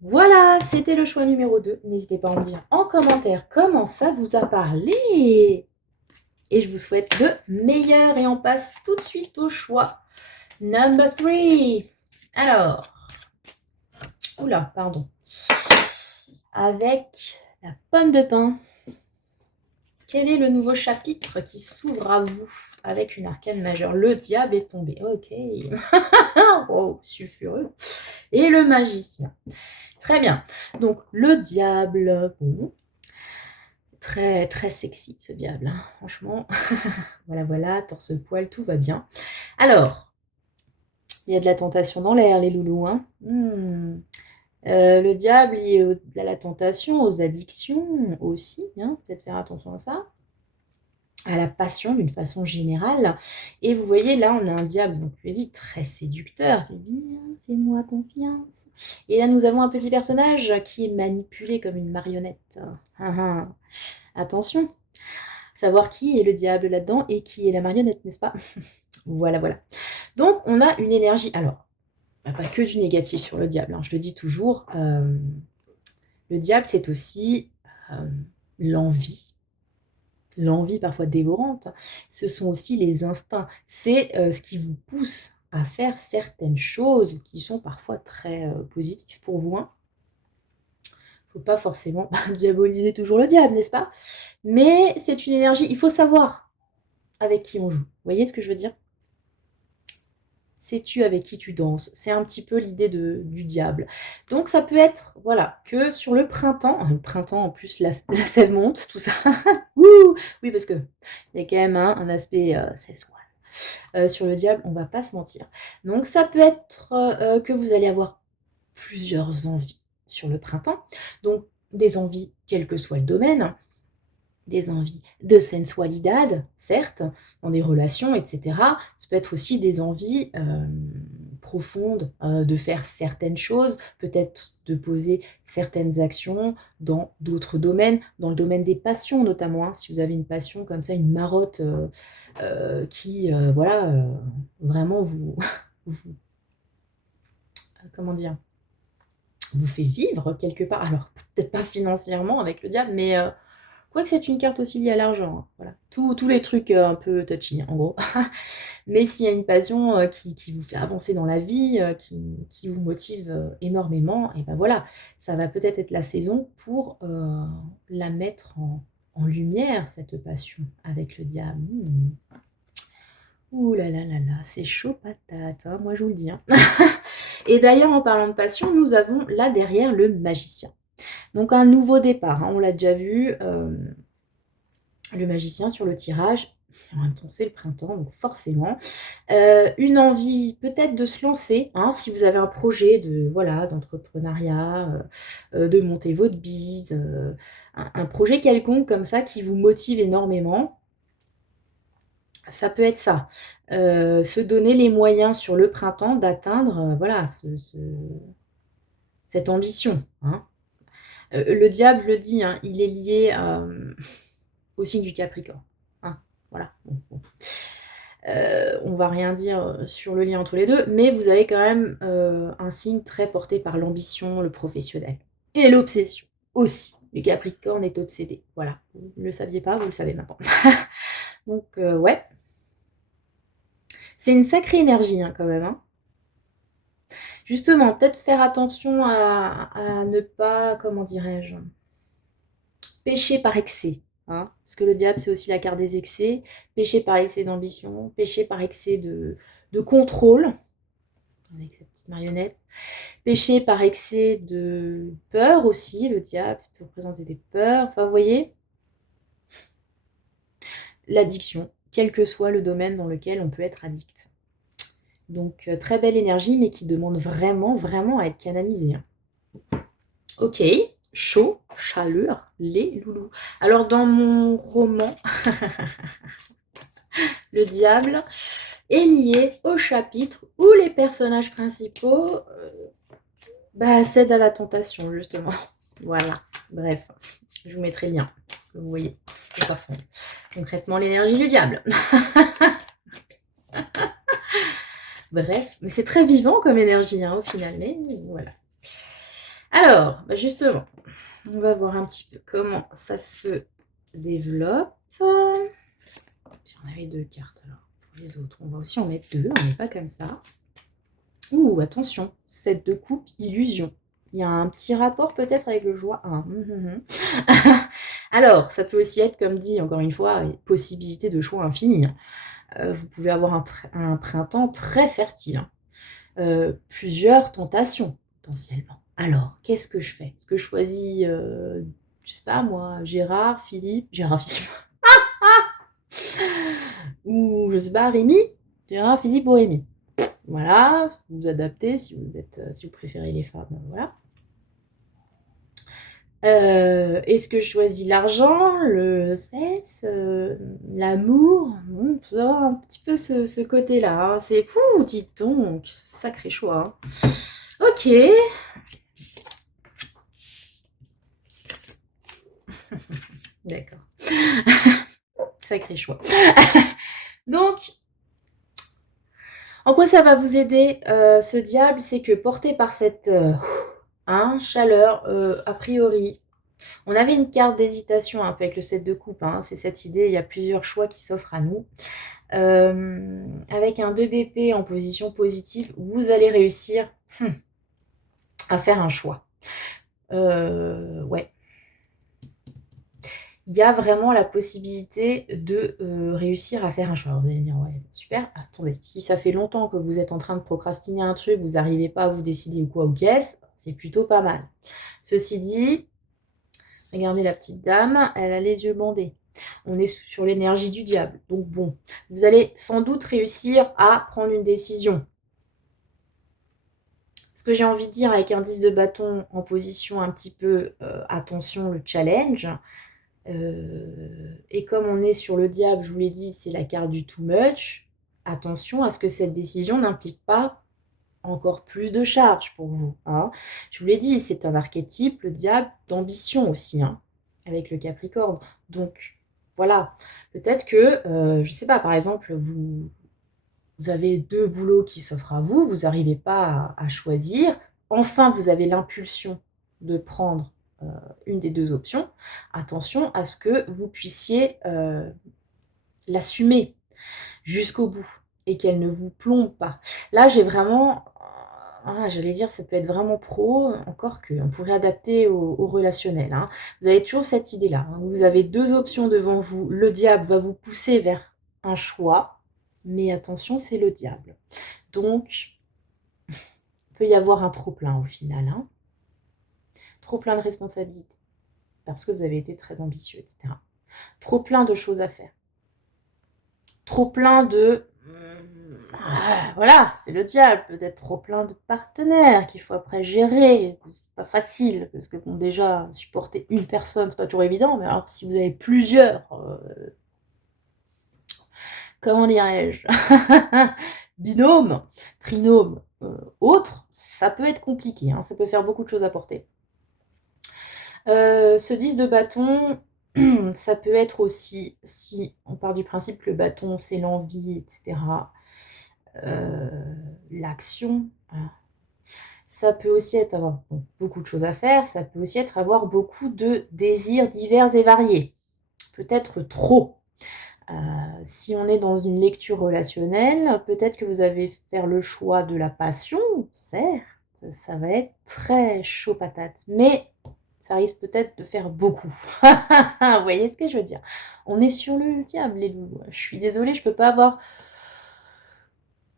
Voilà, c'était le choix numéro 2. N'hésitez pas à me dire en commentaire comment ça vous a parlé. Et je vous souhaite le meilleur et on passe tout de suite au choix number 3. Alors, oula, pardon. Avec la pomme de pin. Quel est le nouveau chapitre qui s'ouvre à vous avec une arcane majeure? Le diable est tombé. Ok. Oh, sulfureux. Et le magicien. Très bien. Donc, le diable. Bon. Très, très sexy, ce diable. Hein. Franchement. Voilà, voilà. Torse-poil, tout va bien. Alors, Il y a de la tentation dans l'air, les loulous, hein. Le diable lié à la tentation, aux addictions aussi, hein, peut-être faire attention à ça. À la passion d'une façon générale. Et vous voyez, là, on a un diable, donc je l'ai dit, très séducteur. Il dit: «Viens, fais-moi confiance». Et là, nous avons un petit personnage qui est manipulé comme une marionnette. Ah, ah. Attention, savoir qui est le diable là-dedans et qui est la marionnette, n'est-ce pas? Voilà, voilà. Donc, on a une énergie. Alors, pas que du négatif sur le diable, hein, je le dis toujours. Le diable, c'est aussi l'envie. L'envie parfois dévorante, ce sont aussi les instincts. C'est, ce qui vous pousse à faire certaines choses qui sont parfois très, positives pour vous, hein. Faut pas forcément diaboliser toujours le diable, n'est-ce pas? Mais c'est une énergie, il faut savoir avec qui on joue. Vous voyez ce que je veux dire? Sais-tu avec qui tu danses? C'est un petit peu l'idée du diable. Donc ça peut être, voilà, que sur le printemps en plus la sève monte, tout ça. Wouh! Oui, parce qu'il y a quand même, hein, un aspect, sexuel, sur le diable, on va pas se mentir. Donc ça peut être, que vous allez avoir plusieurs envies sur le printemps. Donc des envies, quel que soit le domaine, des envies de sensualidad, certes, dans des relations et cetera. Ça peut être aussi des envies, profondes, de faire certaines choses, peut-être de poser certaines actions dans d'autres domaines, dans le domaine des passions notamment, hein. Si vous avez une passion comme ça, une marotte, qui, voilà, vraiment vous vous comment dire? Vous fait vivre quelque part. Alors peut-être pas financièrement avec le diable, mais quoique c'est une carte aussi liée à l'argent, hein, voilà. Tous les trucs, un peu touchy, hein, en gros. Mais s'il y a une passion, qui vous fait avancer dans la vie, qui vous motive, énormément et ben voilà, ça va peut-être être la saison pour, la mettre en lumière cette passion avec le diable. Mmh. Ouh là là là là, c'est chaud patate, hein, moi je vous le dis, hein. Et d'ailleurs en parlant de passion, nous avons là derrière le magicien. Donc un nouveau départ, hein, on l'a déjà vu, le magicien sur le tirage. En même temps, c'est le printemps, donc forcément. Une envie peut-être de se lancer, hein, si vous avez un projet de voilà, d'entrepreneuriat, de monter votre bise, un projet quelconque comme ça qui vous motive énormément, ça peut être ça. Se donner les moyens sur le printemps d'atteindre, voilà, cette ambition, hein. Le diable, je le dis, hein, il est lié, au signe du Capricorne, hein, voilà. Bon. On va rien dire, sur le lien entre les 2, mais vous avez quand même, un signe très porté par l'ambition, le professionnel et l'obsession aussi. Le Capricorne est obsédé, voilà. Vous ne le saviez pas, vous le savez maintenant. Donc ouais, c'est une sacrée énergie, hein, quand même, hein. Justement, peut-être faire attention à ne pas, comment dirais-je? Pécher par excès, hein, parce que le diable, c'est aussi la carte des excès. Pécher par excès d'ambition, pécher par excès de contrôle, avec cette petite marionnette. Pécher par excès de peur aussi, le diable, ça peut représenter des peurs. Enfin, vous voyez? L'addiction, quel que soit le domaine dans lequel on peut être addict. Donc, très belle énergie, mais qui demande vraiment, vraiment à être canalisée, hein. OK, chaud, chaleur, les loulous. Alors dans mon roman, le diable est lié au chapitre où les personnages principaux, cèdent à la tentation justement. Voilà, bref, je vous mettrai le lien, que vous voyez de toute façon concrètement l'énergie du diable. Bref, mais c'est très vivant comme énergie, hein, au final, mais voilà. Alors, justement, on va voir un petit peu comment ça se développe. Puis on avait 2 cartes alors pour les autres. On va aussi en mettre 2, on n'est pas comme ça. Ouh, attention, 7 de coupe, illusion. Il y a un petit rapport peut-être avec le joie 1. Alors, ça peut aussi être, comme dit encore une fois, possibilité de choix infini, hein. Vous pouvez avoir un printemps très fertile, hein. Plusieurs tentations, potentiellement. Alors, qu'est-ce que je fais? Est-ce que je choisis, je sais pas moi, Gérard Philippe ou je sais pas, Rémi? Gérard Philippe ou Rémi? Voilà, vous adaptez si vous préférez les femmes, voilà. Est-ce que je choisis l'argent, le sexe, l'amour? Faut avoir un petit peu ce côté-là, hein. C'est fou, dites donc, sacré choix, hein. Ok, d'accord, sacré choix. Donc, en quoi ça va vous aider, ce diable? C'est que porté par cette hein, chaleur, a priori, on avait une carte d'hésitation un peu avec le 7 de coupe, hein, c'est cette idée, il y a plusieurs choix qui s'offrent à nous. Avec un 2 d'épée en position positive, vous allez réussir à faire un choix. Ouais. Il y a vraiment la possibilité de réussir à faire un choix. Alors, vous allez dire, ouais, super. Attendez, si ça fait longtemps que vous êtes en train de procrastiner un truc, vous n'arrivez pas à vous décider ou quoi ou qu'est-ce, c'est plutôt pas mal. Ceci dit, regardez la petite dame, elle a les yeux bandés. On est sur l'énergie du diable. Donc bon, vous allez sans doute réussir à prendre une décision. Ce que j'ai envie de dire avec un 10 de bâton en position un petit peu attention, le challenge. Et comme on est sur le diable, je vous l'ai dit, c'est la carte du too much. Attention à ce que cette décision n'implique pas encore plus de charges pour vous, hein. Je vous l'ai dit, c'est un archétype, le diable, d'ambition aussi, hein, avec le Capricorne. Donc voilà, peut-être que, je ne sais pas, par exemple, vous avez 2 boulots qui s'offrent à vous, vous n'arrivez pas à choisir. Enfin, vous avez l'impulsion de prendre une des 2 options. Attention à ce que vous puissiez l'assumer jusqu'au bout et qu'elle ne vous plombe pas. Là, j'ai vraiment, j'allais dire, ça peut être vraiment pro, encore qu'on pourrait adapter au relationnel, hein. Vous avez toujours cette idée-là, hein. Vous avez 2 options devant vous. Le diable va vous pousser vers un choix, mais attention, c'est le diable. Donc, il peut y avoir un trop-plein au final, hein. Trop-plein de responsabilités, parce que vous avez été très ambitieux, etc. Trop-plein de choses à faire. Trop-plein de... voilà, c'est le diable, peut-être trop plein de partenaires qu'il faut après gérer. C'est pas facile, parce que bon, déjà, supporter une personne, c'est pas toujours évident, mais alors si vous avez plusieurs, comment dirais-je, binômes, trinômes, autres, ça peut être compliqué, hein, ça peut faire beaucoup de choses à porter. Ce 10 de bâton, ça peut être aussi, si on part du principe que le bâton, c'est l'envie, etc., l'action, hein. Ça peut aussi être avoir beaucoup de choses à faire, ça peut aussi être avoir beaucoup de désirs divers et variés. Peut-être trop. Si on est dans une lecture relationnelle, peut-être que vous avez fait le choix de la passion, certes, ça va être très chaud patate, mais ça risque peut-être de faire beaucoup. Vous voyez ce que je veux dire? On est sur le diable, les loups. Je suis désolée, je peux pas avoir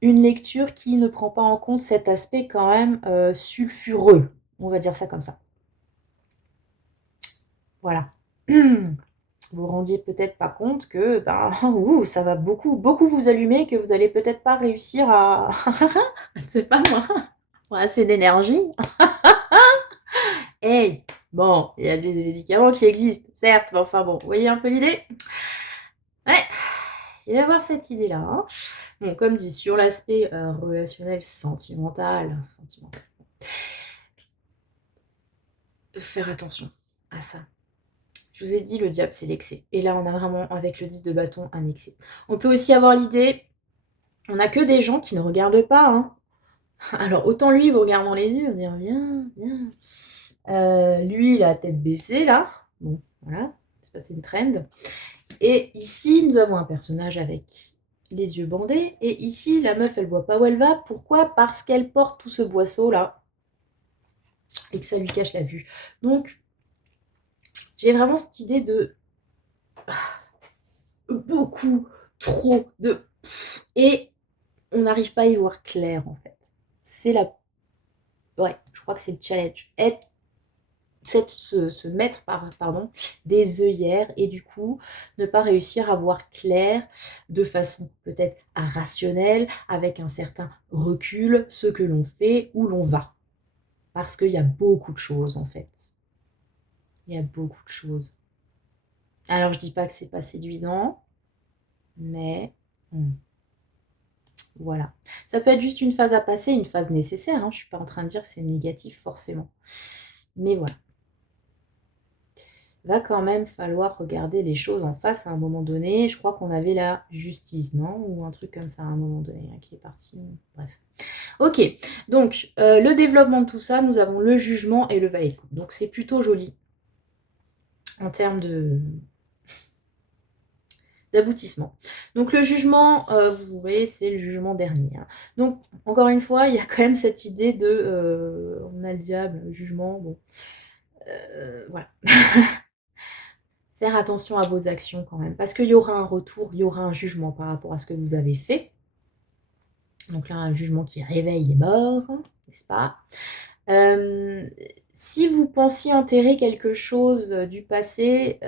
une lecture qui ne prend pas en compte cet aspect quand même sulfureux. On va dire ça comme ça. Voilà. Vous rendiez peut-être pas compte que ben, ça va beaucoup, beaucoup vous allumer, que vous n'allez peut-être pas réussir à... Je sais pas moi, avoir assez d'énergie. Hey, bon, il y a des médicaments qui existent, certes, mais enfin bon, vous voyez un peu l'idée? Ouais, il va y avoir cette idée-là, hein. Bon, comme dit, sur l'aspect relationnel, sentimental, faire attention à ça. Je vous ai dit, le diable, c'est l'excès. Et là, on a vraiment, avec le 10 de bâton, un excès. On peut aussi avoir l'idée, on n'a que des gens qui ne regardent pas, hein. Alors, autant lui, vous regarde dans les yeux, on dit, viens, viens. Lui, il a la tête baissée, là. Bon, voilà, c'est passé une trend. Et ici, nous avons un personnage avec les yeux bandés. Et ici, la meuf, elle voit pas où elle va. Pourquoi? Parce qu'elle porte tout ce boisseau-là. Et que ça lui cache la vue. Donc, j'ai vraiment cette idée de beaucoup, trop de... Et on n'arrive pas à y voir clair, en fait. C'est la... Ouais, je crois que c'est le challenge. Être se mettre des œillères et du coup ne pas réussir à voir clair de façon peut-être rationnelle, avec un certain recul, ce que l'on fait, où l'on va. Parce qu'il y a beaucoup de choses en fait. Il y a beaucoup de choses. Alors je dis pas que c'est pas séduisant, mais voilà. Ça peut être juste une phase à passer, une phase nécessaire, hein. Je suis pas en train de dire que c'est négatif forcément. Mais voilà. Va quand même falloir regarder les choses en face à un moment donné. Je crois qu'on avait la justice, non? Ou un truc comme ça à un moment donné, hein, qui est parti. Bref. Ok, donc le développement de tout ça, nous avons le jugement et le valet de coupe. Donc c'est plutôt joli en termes d'aboutissement. Donc le jugement, vous voyez, c'est le jugement dernier, hein. Donc encore une fois, il y a quand même cette idée de on a le diable, le jugement, bon. Voilà. Faire attention à vos actions quand même, parce qu'il y aura un retour, il y aura un jugement par rapport à ce que vous avez fait. Donc là, un jugement qui réveille les morts, n'est-ce pas? Si vous pensiez enterrer quelque chose du passé,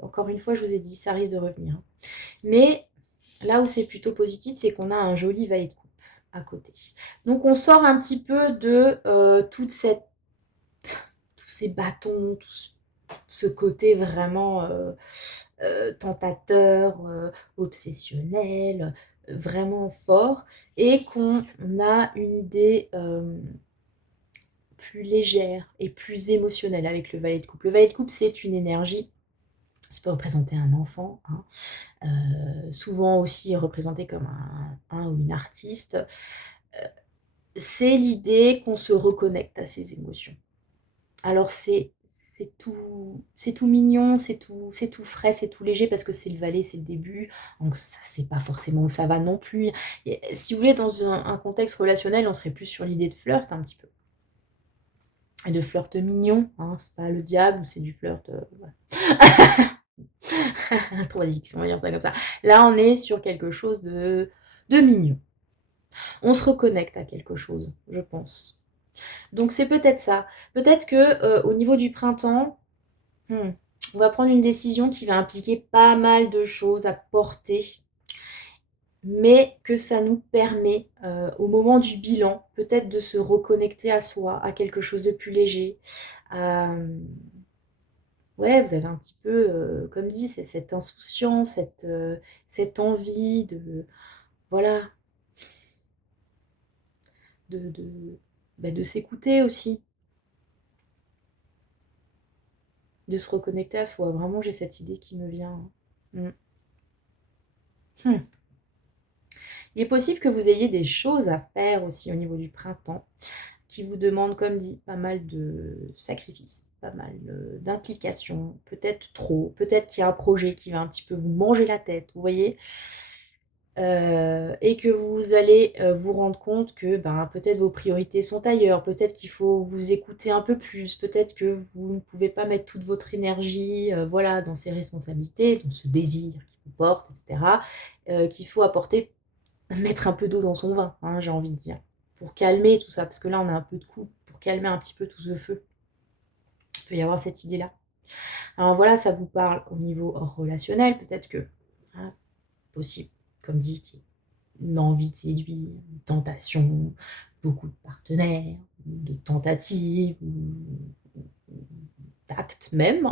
encore une fois, je vous ai dit, ça risque de revenir. Mais là où c'est plutôt positif, c'est qu'on a un joli valet de coupe à côté. Donc on sort un petit peu de tous ces bâtons, ce côté vraiment tentateur, obsessionnel, vraiment fort, et qu'on a une idée plus légère et plus émotionnelle avec le valet de coupe. Le valet de coupe, c'est une énergie, ça peut représenter un enfant, hein, souvent aussi représenté comme un ou une artiste. C'est l'idée qu'on se reconnecte à ses émotions. Alors c'est tout mignon, c'est tout frais, c'est tout léger parce que c'est le valet, c'est le début, donc ça c'est pas forcément où ça va non plus. Et si vous voulez, dans un contexte relationnel, on serait plus sur l'idée de flirt un petit peu. Et de flirt mignon, hein, c'est pas le diable, c'est du flirt. Voilà. Trop basique, on va dire ça comme ça. Là, on est sur quelque chose de mignon. On se reconnecte à quelque chose, je pense. Donc c'est peut-être ça. Peut-être que au niveau du printemps, on va prendre une décision qui va impliquer pas mal de choses à porter, mais que ça nous permet, au moment du bilan, peut-être de se reconnecter à soi, à quelque chose de plus léger. Ouais, vous avez un petit peu, comme dit, c'est cette insouciance, cette envie voilà, de s'écouter aussi, de se reconnecter à soi. Vraiment, j'ai cette idée qui me vient, hein. Mmh. Il est possible que vous ayez des choses à faire aussi au niveau du printemps, qui vous demandent, comme dit, pas mal de sacrifices, pas mal d'implications, peut-être trop, peut-être qu'il y a un projet qui va un petit peu vous manger la tête, vous voyez? Et que vous allez, vous rendre compte que, ben, peut-être vos priorités sont ailleurs, peut-être qu'il faut vous écouter un peu plus, peut-être que vous ne pouvez pas mettre toute votre énergie, voilà, dans ces responsabilités, dans ce désir qui vous porte et cetera, qu'il faut mettre un peu d'eau dans son vin, hein, j'ai envie de dire, pour calmer tout ça. Parce que là, on a un peu de coupe, pour calmer un petit peu tout ce feu. Il peut y avoir cette idée-là. Alors voilà, ça vous parle au niveau relationnel, peut-être que, hein, possible, comme dit, qu'il y ait une envie de séduire, une tentation, beaucoup de partenaires, de tentatives, d'actes même,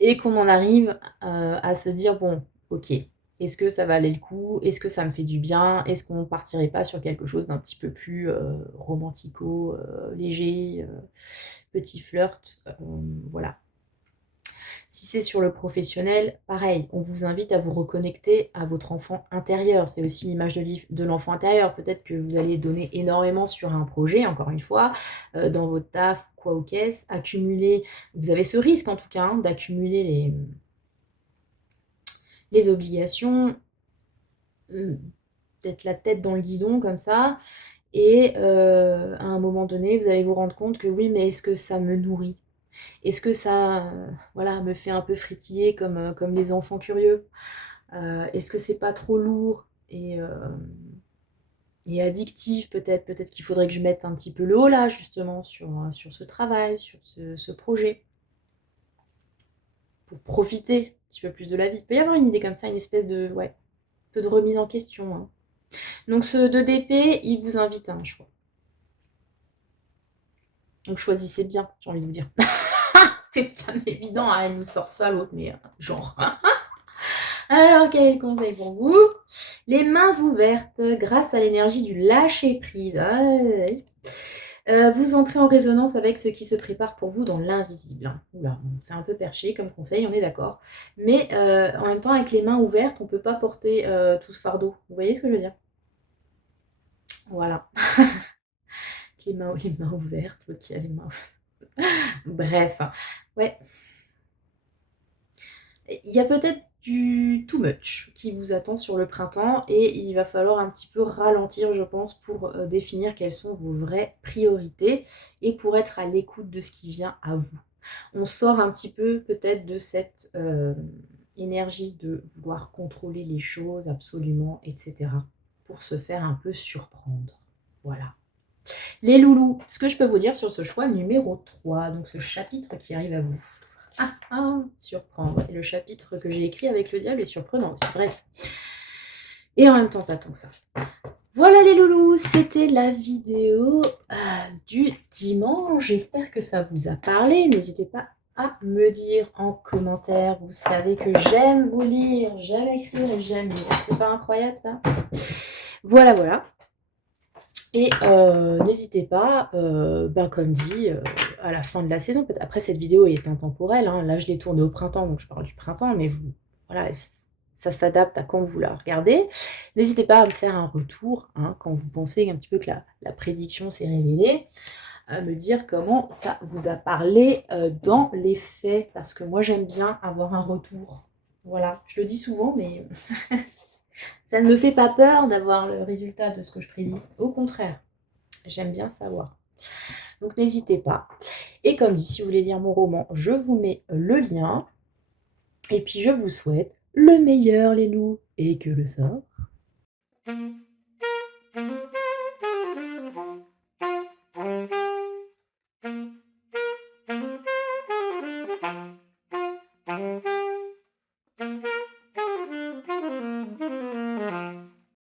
et qu'on en arrive à se dire, bon, ok, est-ce que ça valait le coup? Est-ce que ça me fait du bien? Est-ce qu'on partirait pas sur quelque chose d'un petit peu plus romantico, léger, petit flirt, voilà. Si c'est sur le professionnel, pareil, on vous invite à vous reconnecter à votre enfant intérieur. C'est aussi l'image de l'enfant intérieur. Peut-être que vous allez donner énormément sur un projet, encore une fois, dans votre taf, quoi ou qu'est-ce, accumuler, vous avez ce risque en tout cas, hein, d'accumuler les obligations, d'être la tête dans le guidon comme ça, et à un moment donné, vous allez vous rendre compte que oui, mais est-ce que ça me nourrit? Est-ce que ça, voilà, me fait un peu frétiller comme les enfants curieux? Est-ce que c'est pas trop lourd et addictif peut-être. Peut-être qu'il faudrait que je mette un petit peu le haut là justement sur ce travail, sur ce projet, pour profiter un petit peu plus de la vie. Il peut y avoir une idée comme ça, une espèce de ouais, un peu de remise en question, hein. Donc ce 2 d'épée, il vous invite à un choix. Donc choisissez bien, j'ai envie de vous dire. C'est bien évident, hein, elle nous sort ça l'autre, mais genre. Alors quel est le conseil pour vous? Les mains ouvertes grâce à l'énergie du lâcher-prise. Ah, ouais. Vous entrez en résonance avec ce qui se prépare pour vous dans l'invisible, hein. Ouh là, c'est un peu perché comme conseil, on est d'accord. Mais en même temps, avec les mains ouvertes, on peut pas porter, tout ce fardeau. Vous voyez ce que je veux dire? Voilà. Les mains ouvertes, OK, les mains bref, ouais, il y a peut-être du too much qui vous attend sur le printemps et il va falloir un petit peu ralentir, je pense, pour, définir quelles sont vos vraies priorités et pour être à l'écoute de ce qui vient à vous. On sort un petit peu peut-être de cette, énergie de vouloir contrôler les choses absolument et cetera, pour se faire un peu surprendre. Voilà. Les loulous, ce que je peux vous dire sur ce choix numéro 3, donc ce chapitre qui arrive à vous. Ah ah, surprendre. Et le chapitre que j'ai écrit avec le diable est surprenant aussi. Bref. Et en même temps, pas tant que ça. Voilà les loulous, c'était la vidéo du dimanche. J'espère que ça vous a parlé. N'hésitez pas à me dire en commentaire. Vous savez que j'aime vous lire, j'aime écrire et j'aime lire. C'est pas incroyable ça? Voilà, voilà. Et n'hésitez pas, comme dit, à la fin de la saison, peut-être après cette vidéo est intemporelle, hein, là je l'ai tournée au printemps, donc je parle du printemps, mais vous voilà, ça s'adapte à quand vous la regardez. N'hésitez pas à me faire un retour, hein, quand vous pensez un petit peu que la prédiction s'est révélée, à me dire comment ça vous a parlé, dans les faits, parce que moi j'aime bien avoir un retour. Voilà, je le dis souvent, mais ça ne me fait pas peur d'avoir le résultat de ce que je prédis. Au contraire, j'aime bien savoir. Donc n'hésitez pas. Et comme dit, si vous voulez lire mon roman, je vous mets le lien. Et puis je vous souhaite le meilleur, les loups, et que le sort